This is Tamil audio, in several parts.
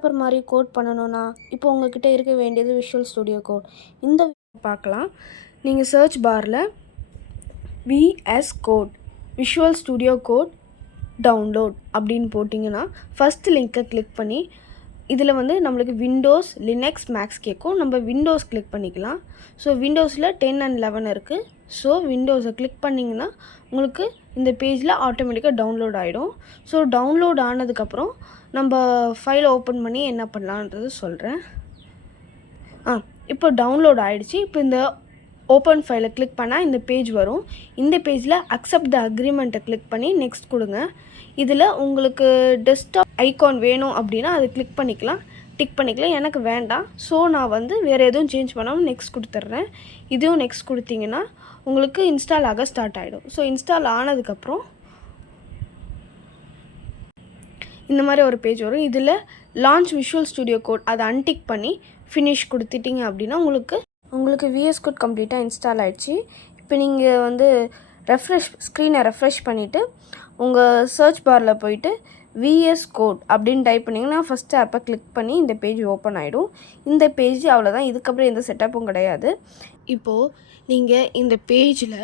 டெவலப்பர் மாதிரி கோட் பண்ணணும்னா இப்போ உங்ககிட்ட இருக்க வேண்டியது விஷுவல் ஸ்டுடியோ கோட். இந்த பார்க்கலாம். நீங்கள் சர்ச் பாரில் VS code visual studio code download அப்படின்னு போட்டிங்கன்னா ஃபஸ்ட்டு லிங்க்கை கிளிக் பண்ணி இதில் நம்மளுக்கு விண்டோஸ் லினக்ஸ் மேக்ஸ் கேட்கும். நம்ம விண்டோஸ் கிளிக் பண்ணிக்கலாம். ஸோ விண்டோஸில் 10 and 11 இருக்குது. ஸோ விண்டோஸை கிளிக் பண்ணிங்கன்னா உங்களுக்கு இந்த பேஜில் ஆட்டோமேட்டிக்காக டவுன்லோட் ஆகிடும். ஸோ டவுன்லோட் ஆனதுக்கப்புறம் நம்ம ஃபைலை ஓப்பன் பண்ணி என்ன பண்ணலான்றது சொல்கிறேன். இப்போ டவுன்லோட் ஆகிடுச்சு. இப்போ இந்த ஓப்பன் ஃபைலை கிளிக் பண்ணால் இந்த பேஜ் வரும். இந்த பேஜில் அக்செப்ட் த அக்ரிமெண்ட்டை கிளிக் பண்ணி நெக்ஸ்ட் கொடுங்க. இதில் உங்களுக்கு டெஸ்க்டாப் ஐகான் வேணும் அப்படின்னா அதை கிளிக் பண்ணிக்கலாம், டிக் பண்ணிக்கலாம். எனக்கு வேண்டாம். ஸோ நான் வேறு எதுவும் சேஞ்ச் பண்ணாமல் நெக்ஸ்ட் கொடுத்துட்றேன். இதுவும் நெக்ஸ்ட் கொடுத்தீங்கன்னா உங்களுக்கு இன்ஸ்டால் ஆக ஸ்டார்ட் ஆகிடும். ஸோ இன்ஸ்டால் ஆனதுக்கப்புறம் இந்த மாதிரி ஒரு பேஜ் வரும். இதில் லான்ச் விஷுவல் ஸ்டுடியோ கோட் அதை அன்டிக் பண்ணி ஃபினிஷ் கொடுத்துட்டிங்க அப்படின்னா உங்களுக்கு விஎஸ் கோட் கம்ப்ளீட்டாக இன்ஸ்டால் ஆகிடுச்சு. இப்போ நீங்கள் ஸ்க்ரீனை ரெஃப்ரெஷ் பண்ணிவிட்டு உங்கள் சர்ச் பாரில் போயிட்டு விஎஸ் கோட் அப்படின்னு டைப் பண்ணிங்கன்னா ஃபஸ்ட்டு ஆப்பை கிளிக் பண்ணி இந்த பேஜ் ஓப்பன் ஆகிடும். இந்த பேஜ் அவ்வளோதான். இதுக்கப்புறம் எந்த செட்டப்பும் கிடையாது. இப்போது நீங்கள் இந்த பேஜில்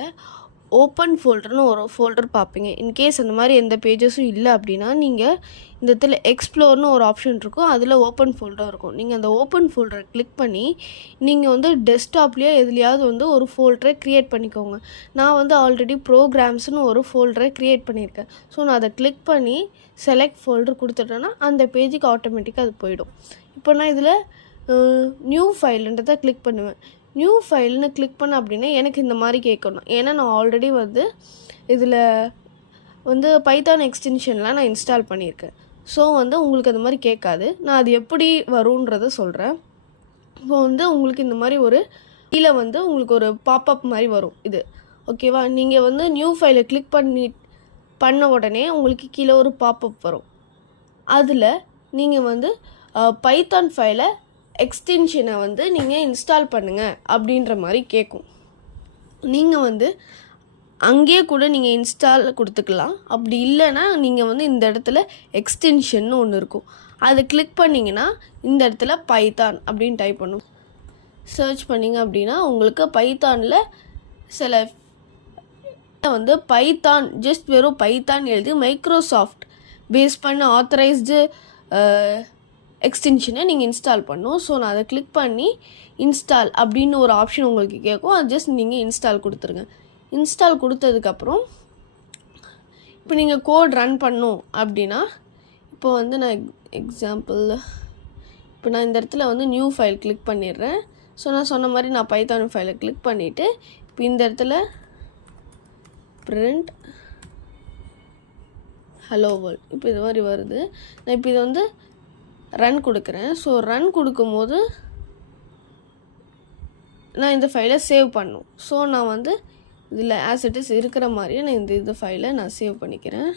ஓப்பன் ஃபோல்டர்னு ஒரு ஃபோல்டர் பார்ப்பீங்க. இன்கேஸ் அந்த மாதிரி எந்த பேஜஸும் இல்லை அப்படின்னா நீங்கள் இந்த இடத்துல எக்ஸ்ப்ளோர்னு ஒரு ஆப்ஷன் இருக்கும். அதில் ஓப்பன் ஃபோல்டர் இருக்கும். நீங்கள் அந்த ஓப்பன் ஃபோல்டரை கிளிக் பண்ணி நீங்கள் டெஸ்க்டாப்லேயே எதுலையாவது ஒரு ஃபோல்டரை க்ரியேட் பண்ணிக்கோங்க. நான் ஆல்ரெடி ப்ரோக்ராம்ஸ்னு ஒரு ஃபோல்டரை க்ரியேட் பண்ணியிருக்கேன். ஸோ நான் அதை கிளிக் பண்ணி செலக்ட் ஃபோல்டர் கொடுத்துட்டேன்னா அந்த பேஜுக்கு ஆட்டோமேட்டிக்காக அது போயிடும். இப்போ நான் இதில் நியூ ஃபைல்ன்றதை கிளிக் பண்ணுவேன். நியூ ஃபைல்னு கிளிக் பண்ண அப்படின்னா எனக்கு இந்த மாதிரி கேட்கணும். ஏன்னா நான் ஆல்ரெடி இதில் பைத்தான் எக்ஸ்டென்ஷன்லாம் நான் இன்ஸ்டால் பண்ணியிருக்கேன். ஸோ உங்களுக்கு அந்த மாதிரி கேட்காது. நான் அது எப்படி வரும்ன்றதை சொல்கிறேன். இப்போ உங்களுக்கு இந்த மாதிரி ஒரு கீழே உங்களுக்கு ஒரு பாப்அப் மாதிரி வரும். இது ஓகேவா? நீங்கள் நியூ ஃபைலை கிளிக் பண்ண உடனே உங்களுக்கு கீழே ஒரு பாப்அப் வரும். அதில் நீங்கள் பைத்தான் ஃபைலை எக்ஸ்டென்ஷனை நீங்கள் இன்ஸ்டால் பண்ணுங்கள் அப்படின்ற மாதிரி கேட்கும். நீங்கள் அங்கேயே கூட நீங்கள் இன்ஸ்டால் கொடுத்துக்கலாம். அப்படி இல்லைன்னா நீங்கள் இந்த இடத்துல எக்ஸ்டென்ஷன் ஒன்று இருக்கும். அதை கிளிக் பண்ணிங்கன்னா இந்த இடத்துல பைத்தான் அப்படின்னு டைப் பண்ணும். சர்ச் பண்ணிங்க அப்படின்னா உங்களுக்கு பைத்தானில் சில பைத்தான் ஜஸ்ட் வெறும் பைத்தான் எழுதி மைக்ரோசாஃப்ட் பேஸ் பண்ண ஆத்தரைஸ்டு எக்ஸ்டென்ஷனை நீங்கள் இன்ஸ்டால் பண்ணணும். ஸோ நான் அதை கிளிக் பண்ணி இன்ஸ்டால் அப்படின்னு ஒரு ஆப்ஷன் உங்களுக்கு கேட்கும். அது ஜஸ்ட் நீங்கள் இன்ஸ்டால் கொடுத்துருங்க. இன்ஸ்டால் கொடுத்ததுக்கப்புறம் இப்போ நீங்கள் கோட் ரன் பண்ணணும் அப்படின்னா இப்போ நான் எக்ஸாம்பிள் இப்போ நான் இந்த இடத்துல நியூ ஃபைல் கிளிக் பண்ணிடுறேன். ஸோ நான் சொன்ன மாதிரி நான் பைத்தான் ஃபைலை கிளிக் பண்ணிவிட்டு இப்போ இந்த இடத்துல பிரிண்ட் ஹலோ வேர்ல்ட் இப்போ இது மாதிரி வருது. நான் இப்போ இதை ரன் கொடுக்குறேன். ஸோ ரன் கொடுக்கும்போது நான் இந்த ஃபைலை சேவ் பண்ணணும். ஸோ நான் இதில் ஆஸ் இட் இஸ் இருக்கிற மாதிரியே நான் இந்த ஃபைலை நான் சேவ் பண்ணிக்கிறேன்.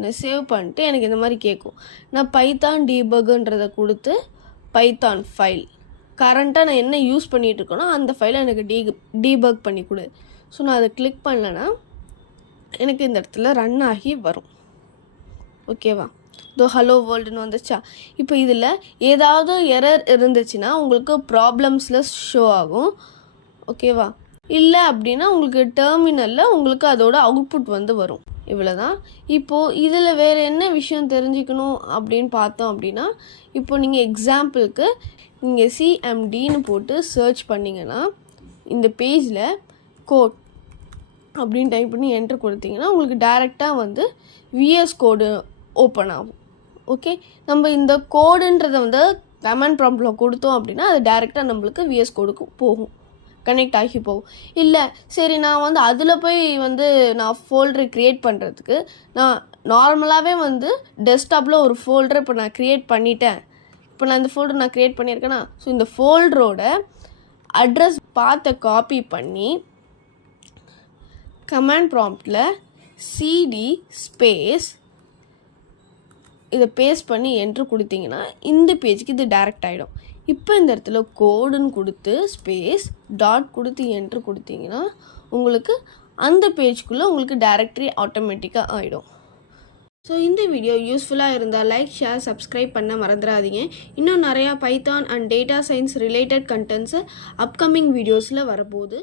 நான் சேவ் பண்ணிட்டு எனக்கு இந்த மாதிரி கேட்கும். நான் பைத்தான் டீபக்குன்றதை கொடுத்து பைத்தான் ஃபைல் கரண்ட்டாக நான் என்ன யூஸ் பண்ணிகிட்டு இருக்கேனோ அந்த ஃபைலை எனக்கு டீபக் பண்ணி கொடு. ஸோ நான் அதை கிளிக் பண்ணலைன்னா எனக்கு இந்த இடத்துல ரன் ஆகி வரும். ஓகேவா? ஹலோ வேர்ல்டுன்னு வந்துச்சா? இப்போ இதில் ஏதாவது எரர் இருந்துச்சுன்னா உங்களுக்கு ப்ராப்ளம்ஸில் ஷோ ஆகும். ஓகேவா? இல்லை அப்படின்னா உங்களுக்கு டெர்மினலில் உங்களுக்கு அதோட அவுட்புட் வரும். இவ்வளோதான். இப்போது இதில் வேறு என்ன விஷயம் தெரிஞ்சுக்கணும் அப்படின்னு பார்த்தோம் அப்படின்னா இப்போ நீங்கள் எக்ஸாம்பிளுக்கு நீங்கள் சிஎம்டின்னு போட்டு சர்ச் பண்ணிங்கன்னா இந்த பேஜில் கோட் அப்படின்னு டைப் பண்ணி என்ட்ரு கொடுத்தீங்கன்னா உங்களுக்கு டைரெக்டாக விஎஸ் கோடு ஓப்பன் ஆகும். ஓகே, நம்ம இந்த கோடுன்றதை கமெண்ட் ப்ராம்ப்டில் கொடுத்தோம் அப்படின்னா அது டைரெக்டாக நம்மளுக்கு விஎஸ் கோடுக்கு போகும், கனெக்ட் ஆகி போகும். இல்லை சரி நான் அதில் போய் நான் ஃபோல்டரை க்ரியேட் பண்ணுறதுக்கு நான் நார்மலாகவே டெஸ்க்டாப்பில் ஒரு ஃபோல்டரை இப்போ நான் க்ரியேட் பண்ணிட்டேன். இப்போ நான் இந்த ஃபோல்டர் நான் க்ரியேட் பண்ணியிருக்கேன்னா ஸோ இந்த ஃபோல்டரோட அட்ரஸ் பார்த்த காப்பி பண்ணி கமாண்ட் ப்ராம்ப்டில் சிடி ஸ்பேஸ் இதை பேஸ்ட் பண்ணி என்ட்ரு கொடுத்தீங்கன்னா இந்த பேஜுக்கு இது டைரக்ட் ஆகிடும். இப்போ இந்த இடத்துல கோடுன்னு கொடுத்து ஸ்பேஸ் டாட் கொடுத்து என்ட்ரு கொடுத்தீங்கன்னா உங்களுக்கு அந்த பேஜ்குள்ளே உங்களுக்கு டைரக்டரி ஆட்டோமேட்டிக்காக ஆகிடும். ஸோ இந்த வீடியோ யூஸ்ஃபுல்லாக இருந்தால் லைக், ஷேர், சப்ஸ்கிரைப் பண்ண மறந்துடாதீங்க. இன்னும் நிறையா Python and data science related contents upcoming வீடியோஸில் வரப்போகுது.